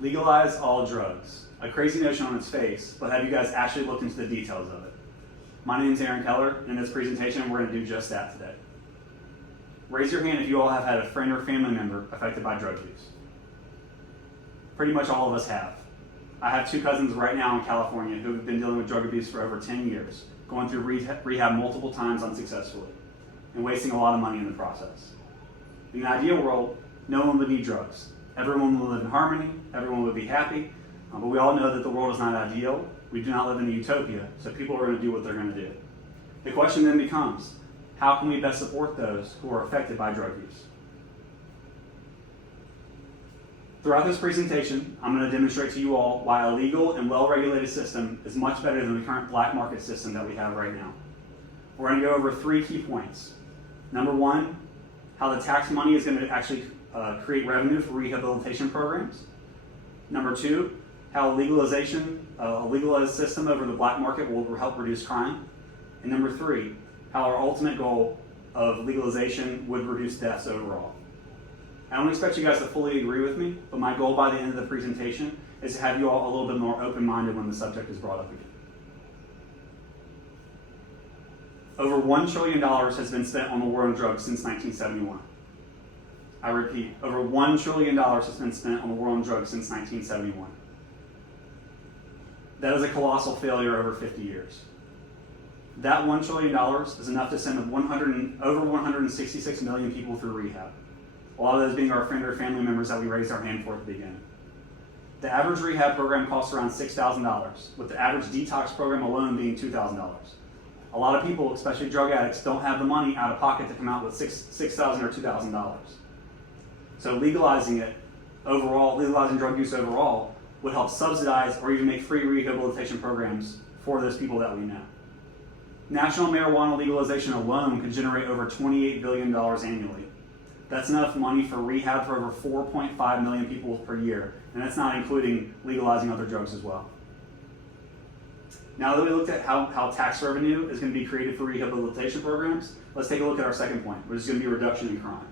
Legalize all drugs. A crazy notion on its face, but have you guys actually looked into the details of it? My name is Aaron Keller, and in this presentation, we're going to do just that today. Raise your hand if you all have had a friend or family member affected by drug use. Pretty much all of us have. I have two cousins right now in California who have been dealing with drug abuse for over 10 years, going through rehab multiple times unsuccessfully, and wasting a lot of money in the process. In an ideal world, no one would need drugs. Everyone would live in harmony, everyone would be happy, but we all know that the world is not ideal. We do not live in a utopia, so people are going to do what they're going to do. The question then becomes, how can we best support those who are affected by drug use? Throughout this presentation, I'm going to demonstrate to you all why a legal and well-regulated system is much better than the current black market system that we have right now. We're going to go over 3 key points. Number 1, how the tax money is going to actually create revenue for rehabilitation programs. Number 2, how a legalized system over the black market will help reduce crime. And number 3, how our ultimate goal of legalization would reduce deaths overall. I don't expect you guys to fully agree with me, but my goal by the end of the presentation is to have you all a little bit more open-minded when the subject is brought up again. Over $1 trillion has been spent on the war on drugs since 1971. I repeat, over $1 trillion has been spent on the war on drugs since 1971. That is a colossal failure over 50 years. That $1 trillion is enough to send over 166 million people through rehab. A lot of those being our friend or family members that we raised our hand for at the beginning. The average rehab program costs around $6,000, with the average detox program alone being $2,000. A lot of people, especially drug addicts, don't have the money out of pocket to come out with $6,000 or $2,000. So legalizing it overall, legalizing drug use overall, would help subsidize or even make free rehabilitation programs for those people that we know. National marijuana legalization alone could generate over $28 billion annually. That's enough money for rehab for over 4.5 million people per year, and that's not including legalizing other drugs as well. Now that we looked at how tax revenue is going to be created for rehabilitation programs, let's take a look at our second point, which is going to be reduction in crime.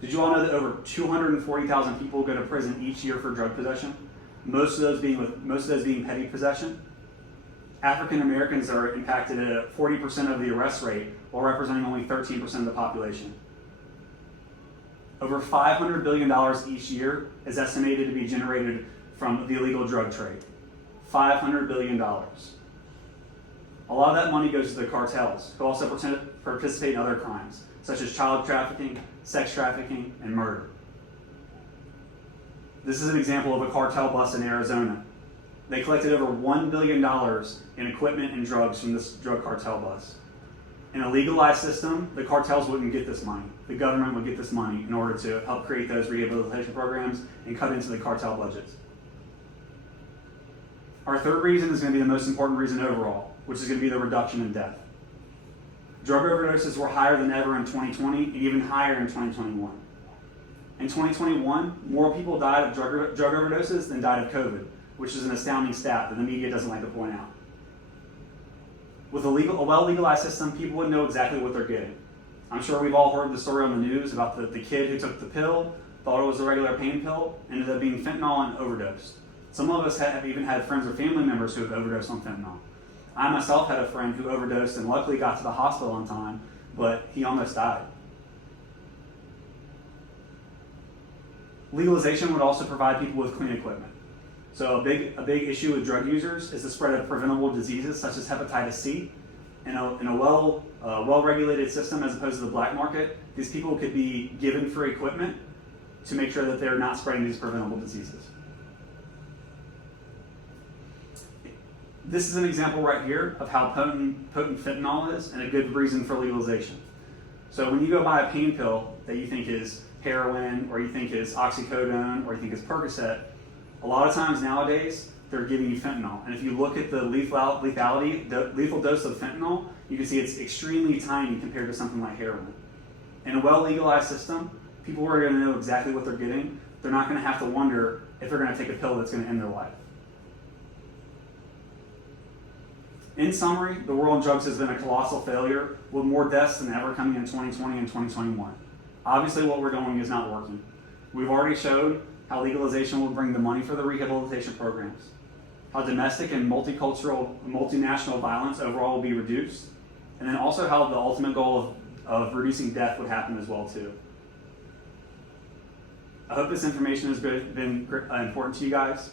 Did you all know that over 240,000 people go to prison each year for drug possession? Most of those being petty possession. African Americans are impacted at 40% of the arrest rate, while representing only 13% of the population. Over $500 billion each year is estimated to be generated from the illegal drug trade. $500 billion. A lot of that money goes to the cartels, who also participate in other crimes, such as child trafficking, sex trafficking, and murder. This is an example of a cartel bust in Arizona. They collected over $1 billion in equipment and drugs from this drug cartel bust. In a legalized system, the cartels wouldn't get this money. The government would get this money in order to help create those rehabilitation programs and cut into the cartel budgets. Our third reason is going to be the most important reason overall, which is going to be the reduction in death. Drug overdoses were higher than ever in 2020 and even higher in 2021. In 2021, more people died of drug overdoses than died of COVID, which is an astounding stat that the media doesn't like to point out. With a well-legalized system, people would know exactly what they're getting. I'm sure we've all heard the story on the news about the kid who took the pill, thought it was a regular pain pill, ended up being fentanyl and overdosed. Some of us have even had friends or family members who have overdosed on fentanyl. I myself had a friend who overdosed and luckily got to the hospital on time, but he almost died. Legalization would also provide people with clean equipment. So a big issue with drug users is the spread of preventable diseases such as hepatitis C. In a well-regulated system as opposed to the black market, these people could be given free equipment to make sure that they're not spreading these preventable diseases. This is an example right here of how potent fentanyl is and a good reason for legalization. So when you go buy a pain pill that you think is heroin or you think is oxycodone or you think is Percocet, a lot of times nowadays they're giving you fentanyl. And if you look at the lethal dose of fentanyl, you can see it's extremely tiny compared to something like heroin. In a well-legalized system, people are going to know exactly what they're getting. They're not going to have to wonder if they're going to take a pill that's going to end their life. In summary, the war on drugs has been a colossal failure, with more deaths than ever coming in 2020 and 2021. Obviously, what we're doing is not working. We've already showed how legalization will bring the money for the rehabilitation programs, how domestic and multicultural, multinational violence overall will be reduced, and then also how the ultimate goal of reducing death would happen as well too. I hope this information has been important to you guys.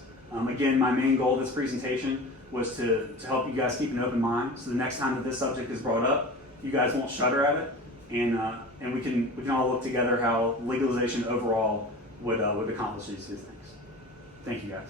Again, my main goal of this presentation was to help you guys keep an open mind, so the next time that this subject is brought up, you guys won't shudder at it, and we can all look together how legalization overall would accomplish these two things. Thank you guys.